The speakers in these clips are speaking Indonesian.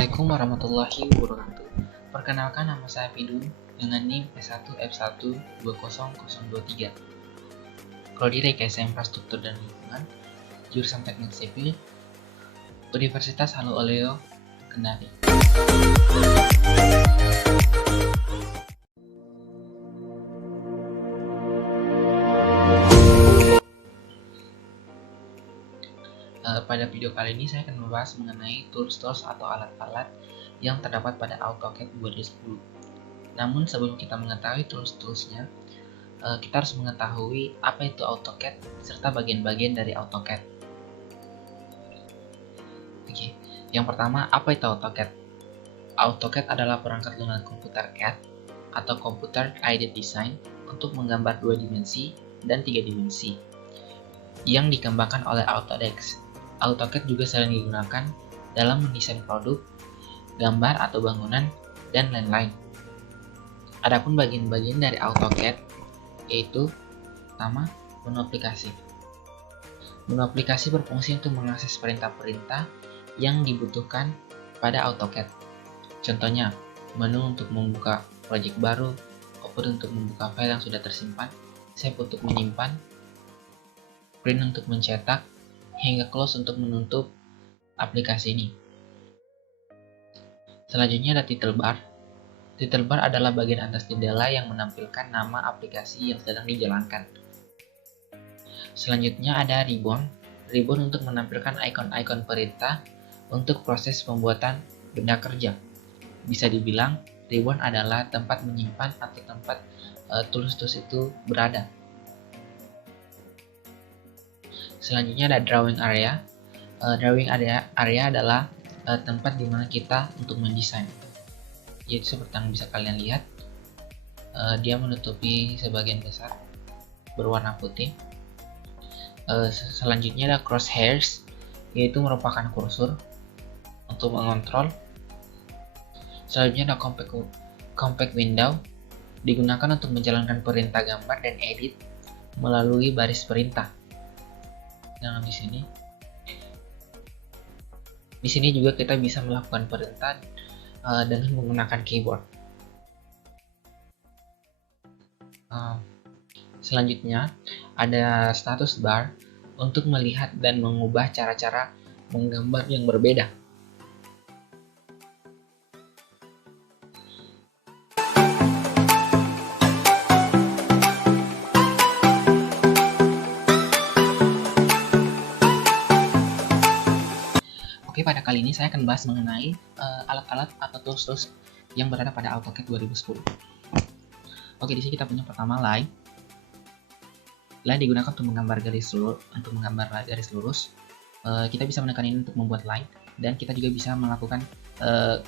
Assalamualaikum warahmatullahi wabarakatuh. Perkenalkan, nama saya Pidun dengan NIM S1F1200023. Prodi Rekayasa Infrastruktur dan Lingkungan, jurusan Teknik Sipil, Universitas Halu Oleo, Kendari. Pada video kali ini saya akan membahas mengenai tools atau alat-alat yang terdapat pada AutoCAD 2010. Namun sebelum kita mengetahui tools-nya, kita harus mengetahui apa itu AutoCAD serta bagian-bagian dari AutoCAD. Oke, yang pertama, apa itu AutoCAD? AutoCAD adalah perangkat lunak komputer CAD atau Computer Aided Design untuk menggambar 2 dimensi dan 3 dimensi yang dikembangkan oleh Autodesk. AutoCAD juga sering digunakan dalam mendesain produk, gambar atau bangunan, dan lain-lain. Adapun bagian-bagian dari AutoCAD yaitu pertama, menu aplikasi. Menu aplikasi berfungsi untuk mengakses perintah-perintah yang dibutuhkan pada AutoCAD. Contohnya, menu untuk membuka proyek baru, open untuk membuka file yang sudah tersimpan, save untuk menyimpan, print untuk mencetak, hingga close untuk menutup aplikasi ini. Selanjutnya ada title bar. Title bar adalah bagian atas jendela yang menampilkan nama aplikasi yang sedang dijalankan. Selanjutnya ada ribbon. Ribbon untuk menampilkan ikon-ikon perintah untuk proses pembuatan benda kerja. Bisa dibilang, ribbon adalah tempat menyimpan atau tempat tools-tools itu berada. Selanjutnya ada drawing area. Drawing area adalah tempat di mana kita untuk mendesain. Yaitu seperti yang bisa kalian lihat, dia menutupi sebagian besar berwarna putih. Selanjutnya ada crosshairs, yaitu merupakan kursor untuk mengontrol. Selanjutnya ada compact window, digunakan untuk menjalankan perintah gambar dan edit melalui baris perintah. Nah, di sini juga kita bisa melakukan perintah dengan menggunakan keyboard. Selanjutnya ada status bar untuk melihat dan mengubah cara-cara menggambar yang berbeda. Oke, pada kali ini saya akan bahas mengenai alat-alat atau tools yang berada pada AutoCAD 2010. Oke, di sini kita punya pertama line. Line digunakan untuk menggambar garis lurus. Kita bisa menekan ini untuk membuat line, dan kita juga bisa melakukan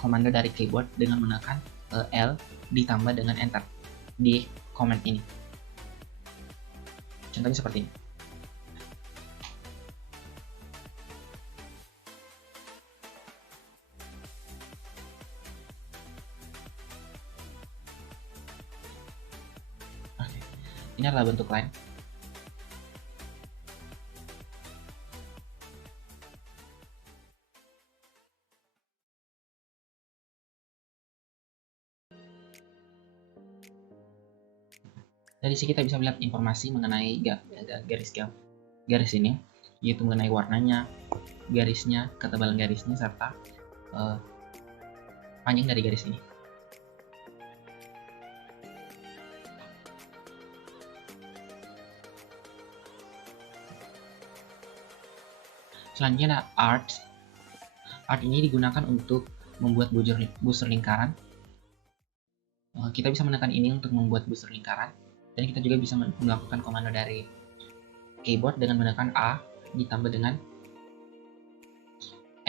komando dari keyboard dengan menekan L ditambah dengan enter di command ini. Contohnya seperti ini. Ini adalah bentuk line. Dari sini kita bisa melihat informasi mengenai garis ini, yaitu mengenai warnanya, garisnya, ketebalan garisnya, serta panjang dari garis ini. Selanjutnya ada art. Art ini digunakan untuk membuat busur lingkaran. Kita bisa menekan ini untuk membuat busur lingkaran, dan kita juga bisa melakukan komando dari keyboard dengan menekan A ditambah dengan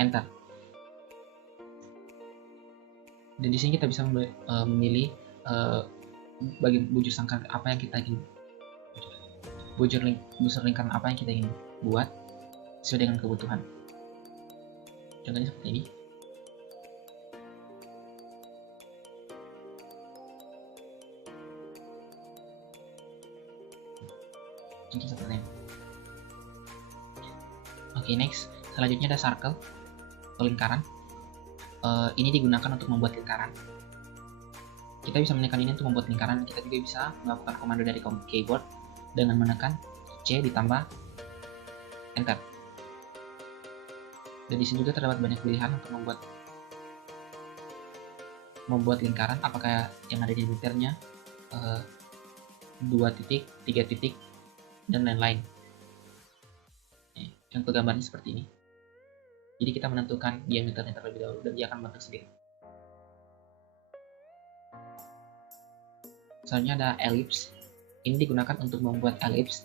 enter. Dan di sini kita bisa memilih bagian busur lingkaran apa yang kita ingin buat sesuai dengan kebutuhan. Contohnya seperti ini. Contoh seperti ini. Oke, next. Selanjutnya ada circle, lingkaran. Ini digunakan untuk membuat lingkaran. Kita bisa menekan ini untuk membuat lingkaran. Kita juga bisa melakukan komando dari keyboard dengan menekan C ditambah Enter. Dan di sini juga terdapat banyak pilihan untuk membuat lingkaran, apakah yang ada di routernya 2 titik, 3 titik, dan lain-lain. Contoh gambarnya seperti ini. Jadi kita menentukan diameternya terlebih dahulu dan dia akan membentuk sendiri. Selanjutnya ada ellipse. Ini digunakan untuk membuat ellipse,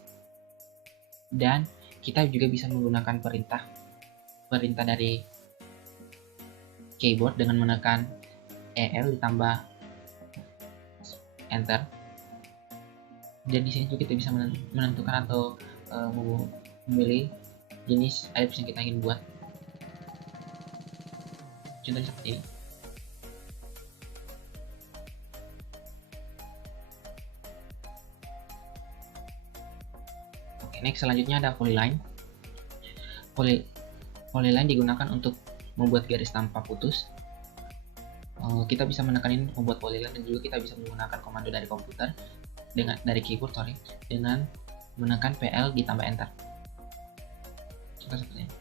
dan kita juga bisa menggunakan perintah dari keyboard dengan menekan EL ditambah Enter. Dan di sini juga kita bisa menentukan atau memilih jenis ellipse yang kita ingin buat. Contohnya seperti ini. Oke, next selanjutnya ada polyline. Polyline digunakan untuk membuat garis tanpa putus. Kita bisa menekan ini untuk membuat polyline, dan juga kita bisa menggunakan komando dari komputer dari keyboard dengan menekan PL ditambah Enter. Contoh seperti ini.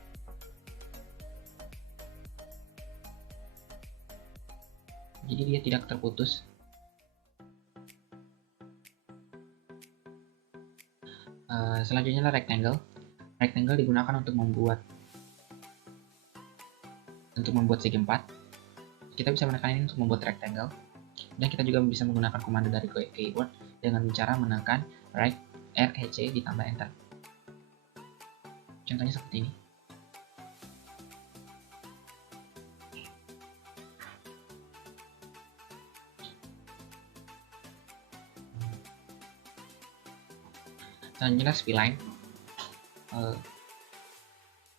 Jadi dia tidak terputus. Selanjutnya adalah rectangle. Rectangle digunakan untuk membuat segi 4. Kita bisa menekan ini untuk membuat rectangle, dan kita juga bisa menggunakan komando dari keyboard dengan cara menekan right REC ditambah Enter. Contohnya seperti ini. Selanjutnya spline.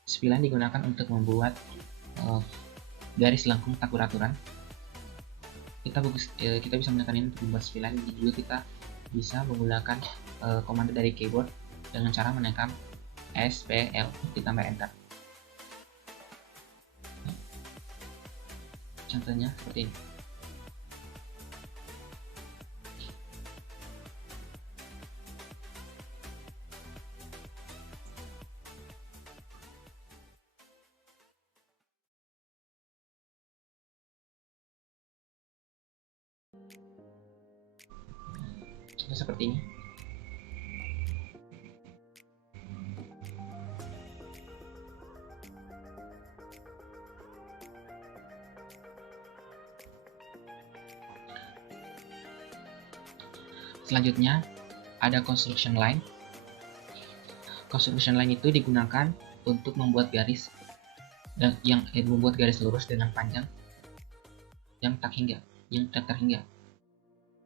Spline digunakan untuk membuat garis lengkung tak beraturan. Kita bisa menekan ini untuk membuat spline. Juga kita bisa menggunakan komando dari keyboard dengan cara menekan SPL ditambah Enter. Contohnya seperti ini. Contoh seperti ini. Selanjutnya ada construction line. Construction line itu digunakan untuk membuat garis membuat garis lurus dengan panjang yang tak terhingga.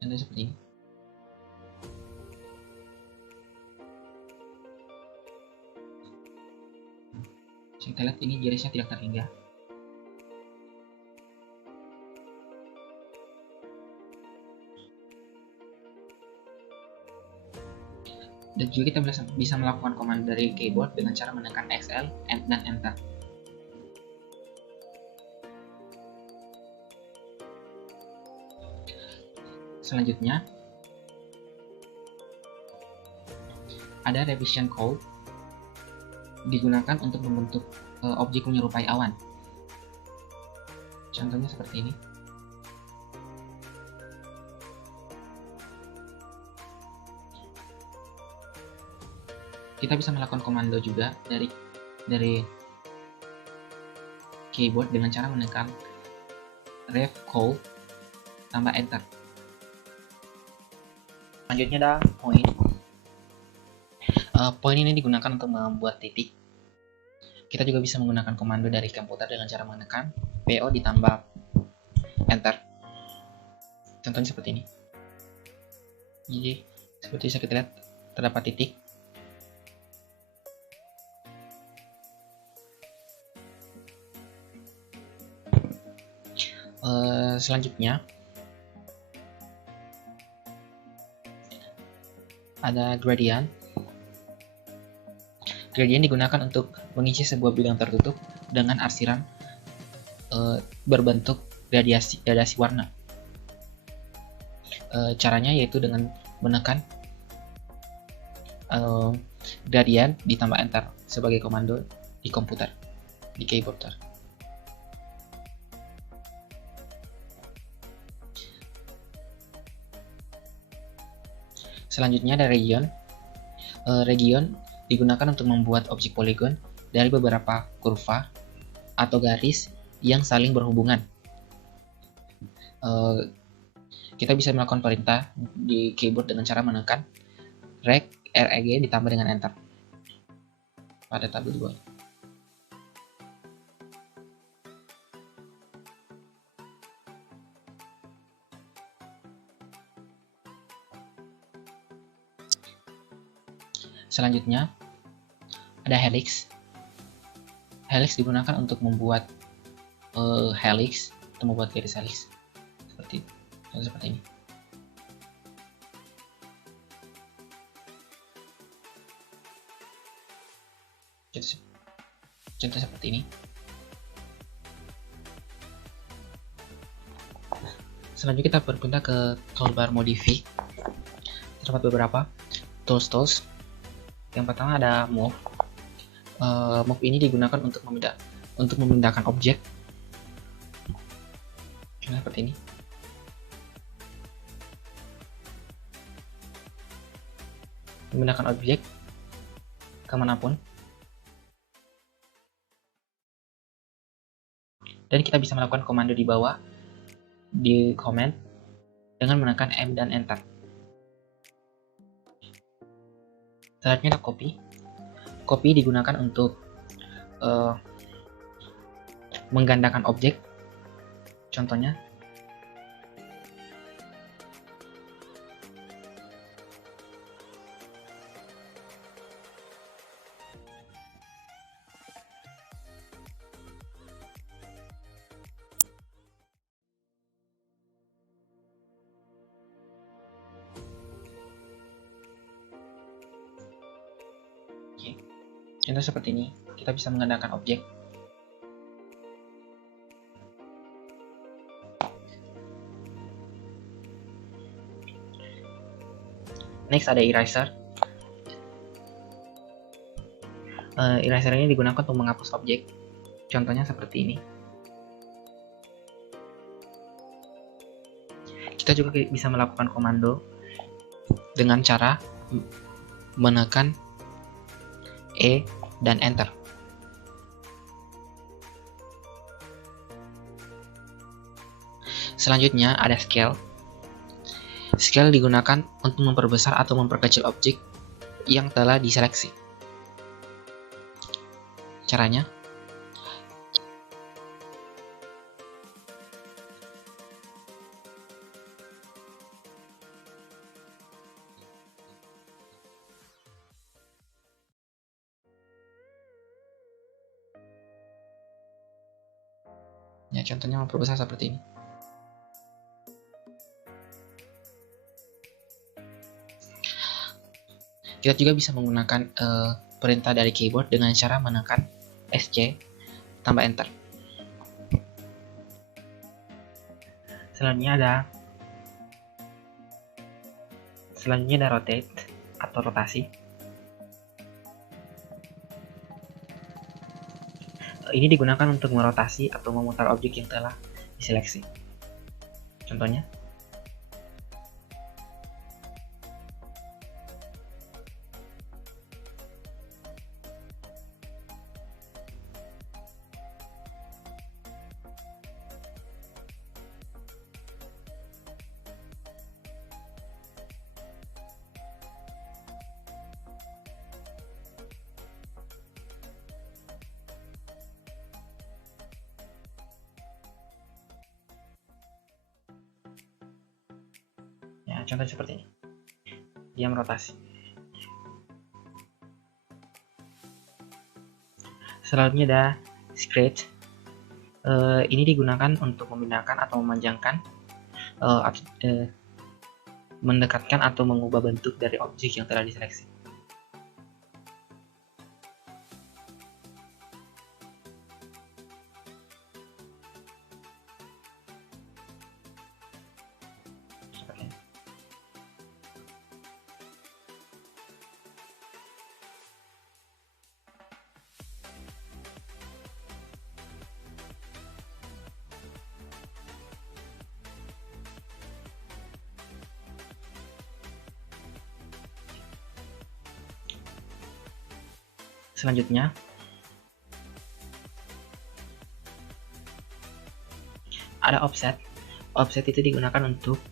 Contohnya seperti ini. Kita lihat ini garisnya tidak terhingga. Dan juga kita bisa melakukan komando dari keyboard dengan cara menekan XL dan Enter. Selanjutnya ada revision code, digunakan untuk membentuk objek menyerupai awan. Contohnya seperti ini. Kita bisa melakukan komando juga dari keyboard dengan cara menekan rev call tambah Enter. Selanjutnya ada point. Point ini digunakan untuk membuat titik. Kita juga bisa menggunakan komando dari komputer dengan cara menekan PO ditambah Enter. Contohnya seperti ini. Jadi seperti bisa kita lihat terdapat titik. Selanjutnya ada gradient. Gradient digunakan untuk mengisi sebuah bidang tertutup dengan arsiran berbentuk gradasi warna. Caranya yaitu dengan menekan gradient ditambah enter sebagai komando di komputer, di keyboard. Selanjutnya ada region. Region digunakan untuk membuat objek poligon dari beberapa kurva atau garis yang saling berhubungan. Kita bisa melakukan perintah di keyboard dengan cara menekan reg ditambah dengan enter pada tabel 2. Selanjutnya ada helix. Helix digunakan untuk membuat helix atau membuat garis helix seperti ini. Contoh seperti ini. Selanjutnya kita berpindah ke toolbar modify. Terdapat beberapa tools. Yang pertama ada move. Move ini digunakan untuk memindahkan objek. Seperti ini. Memindahkan objek kemanapun. Dan kita bisa melakukan komando di bawah di command dengan menekan M dan enter. Selanjutnya ada copy. Copy digunakan untuk menggandakan objek. Contohnya contoh seperti ini, kita bisa menggandakan objek. Next ada eraser. Eraser ini digunakan untuk menghapus objek. Contohnya seperti ini. Kita juga bisa melakukan komando dengan cara menekan E dan enter. Selanjutnya ada scale. Scale digunakan untuk memperbesar atau memperkecil objek yang telah diseleksi. Caranya contohnya memperbesar seperti ini. Kita juga bisa menggunakan perintah dari keyboard dengan cara menekan SC tambah enter. Selanjutnya ada rotate atau rotasi. Ini digunakan untuk merotasi atau memutar objek yang telah diseleksi. Contohnya contoh seperti ini. Dia merotasi. Selanjutnya ada scratch. Ini digunakan untuk memindahkan atau memanjangkan, mendekatkan atau mengubah bentuk dari objek yang telah diseleksi. Selanjutnya, ada offset. Offset itu digunakan untuk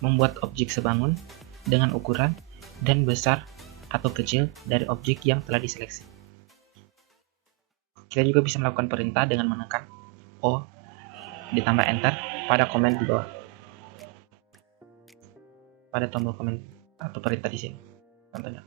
membuat objek sebangun dengan ukuran dan besar atau kecil dari objek yang telah diseleksi. Kita juga bisa melakukan perintah dengan menekan O ditambah Enter pada komen di bawah. Pada tombol komen atau perintah di sini. Contohnya.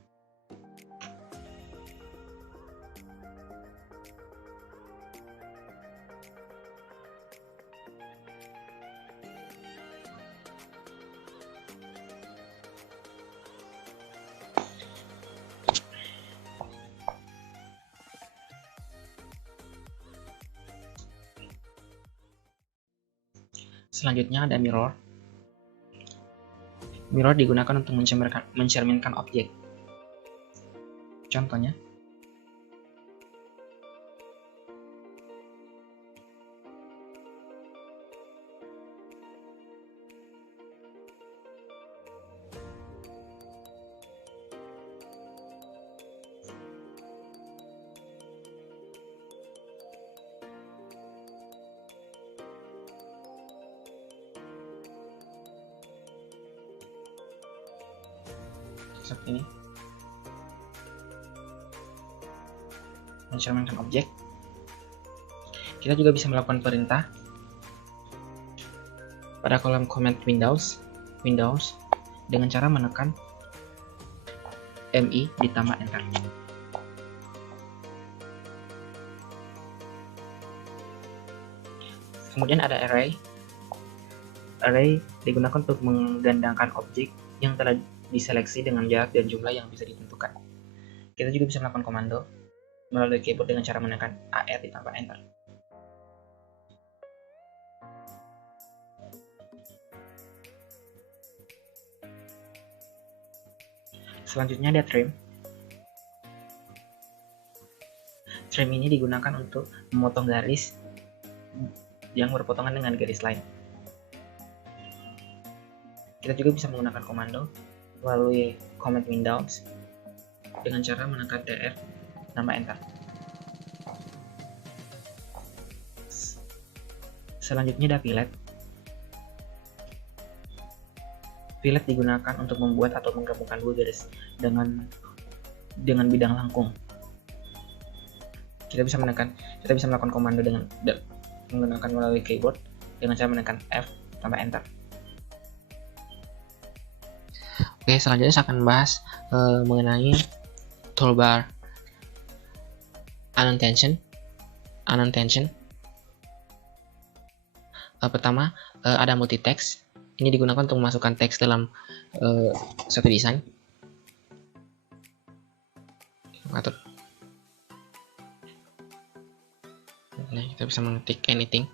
Selanjutnya ada mirror. Mirror digunakan untuk mencerminkan objek. Contohnya, seperti ini. Mencerminkan objek. Kita juga bisa melakukan perintah pada kolom command Windows dengan cara menekan MI ditambah Enter. Kemudian ada array. Array digunakan untuk menggandangkan objek yang telah diseleksi dengan jarak dan jumlah yang bisa ditentukan. Kita juga bisa melakukan komando melalui keyboard dengan cara menekan AR ditambah Enter. Selanjutnya ada trim. Trim ini digunakan untuk memotong garis yang berpotongan dengan garis lain. Kita juga bisa menggunakan komando melalui command Windows dengan cara menekan TR tambah Enter. Selanjutnya ada fillet. Fillet digunakan untuk membuat atau menggabungkan dua garis dengan bidang langkung. Kita bisa melakukan komando dengan menggunakan melalui keyboard dengan cara menekan F tambah Enter. Oke, selanjutnya saya akan bahas mengenai toolbar Annotation. Pertama, ada multi-text. Ini digunakan untuk memasukkan teks dalam suatu desain. Atur. Nah, kita bisa mengetik anything.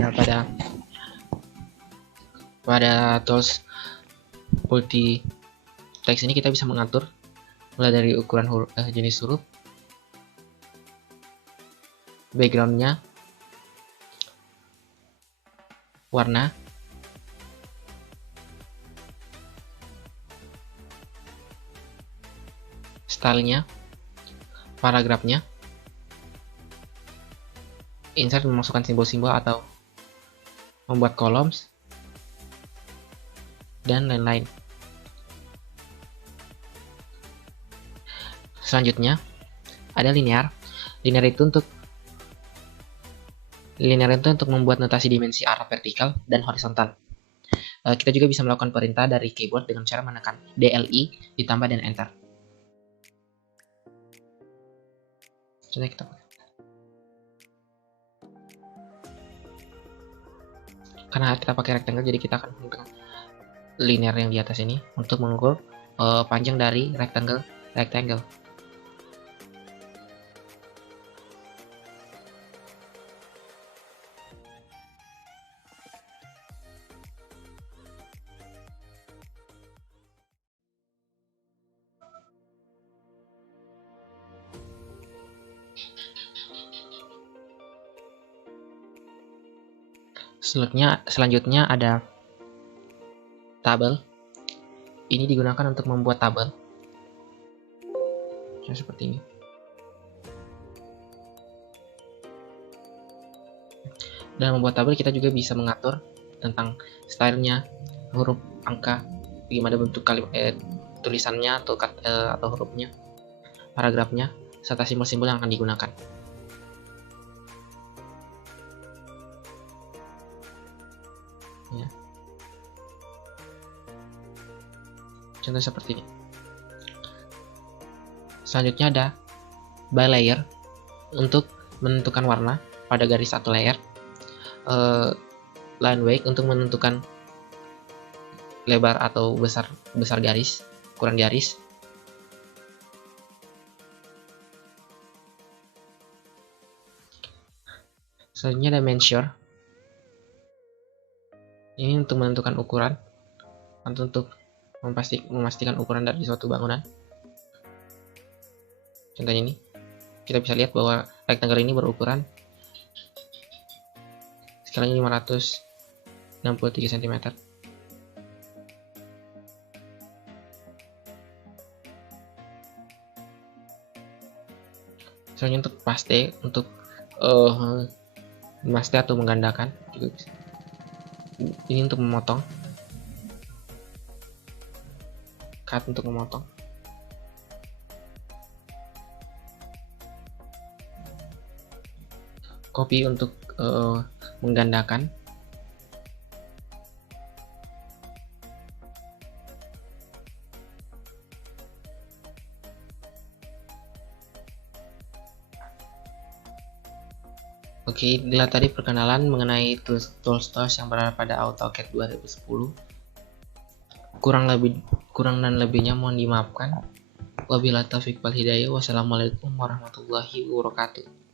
Ya, pada tools multi text ini kita bisa mengatur mulai dari ukuran jenis huruf, backgroundnya, warna, stylenya, paragrafnya, insert memasukkan simbol-simbol atau membuat columns, dan lain-lain. Selanjutnya ada linear. Linear itu untuk membuat notasi dimensi arah vertikal dan horizontal. Kita juga bisa melakukan perintah dari keyboard dengan cara menekan DLI ditambah dan Enter. Coba kita pakai. Karena kita pakai rectangle, jadi kita akan menggunakan linear yang di atas ini untuk mengukur panjang dari rectangle. Selanjutnya ada tabel. Ini digunakan untuk membuat tabel. Seperti ini. Dalam membuat tabel kita juga bisa mengatur tentang stylenya, huruf, angka, bagaimana bentuk tulisannya atau hurufnya, paragrafnya, serta simbol-simbol yang akan digunakan. Ya. Contoh seperti ini. Selanjutnya ada by layer untuk menentukan warna pada garis atau layer. Line weight untuk menentukan lebar atau besar garis, ukuran garis. Selanjutnya ada measure. Ini untuk menentukan ukuran atau untuk memastikan ukuran dari suatu bangunan. Contohnya ini, kita bisa lihat bahwa rectangle ini berukuran skalanya 563 cm. Selanjutnya untuk paste, untuk memaste atau menggandakan juga bisa. Ini untuk memotong, cut untuk memotong. Copy untuk menggandakan. Oke, inilah tadi perkenalan mengenai tools yang berada pada AutoCAD 2010. Kurang dan lebihnya mohon dimaafkan. Wabillahi taufiq wal hidayah. Wassalamualaikum warahmatullahi wabarakatuh.